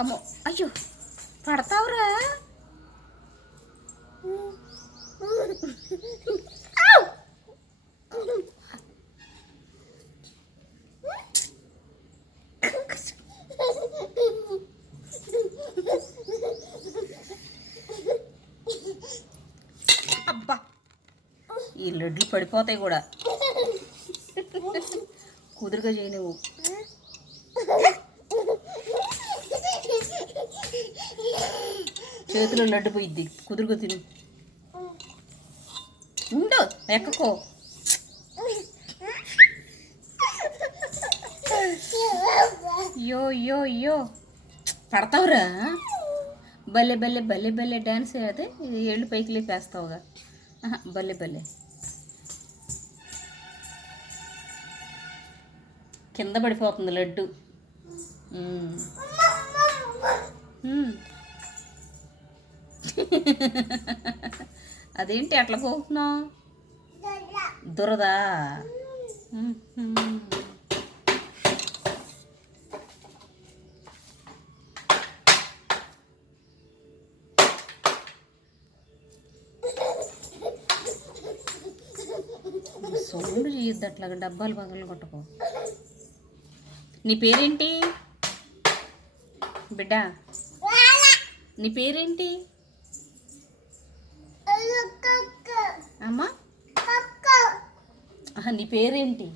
అమ్మో అయ్యో పడతావురా. అబ్బా ఈ లడ్లు పడిపోతాయి కూడా. కుదురుగా చేయి నువ్వు. చేతిలో లడ్డు పోయిద్ది, కుదురుగా తిను. ఉండు ఎక్కకో. యో యో యో పడతావురా. భలే భలే భలే భలే డ్యాన్స్ అదే ఏళ్ళు పైకి లేపేస్తావుగా. భలే భలే కింద పడిపోతుంది లడ్డు. అదేంటి అట్లా పోతున్నావు? దురదా? సౌండ్ చేయొద్దు అట్లాగా, డబ్బాలు పగలు కొట్టుకో. నీ పేరేంటి బిడ్డ? నీ పేరేంటి అమ్మా? నీ పేరేంటి?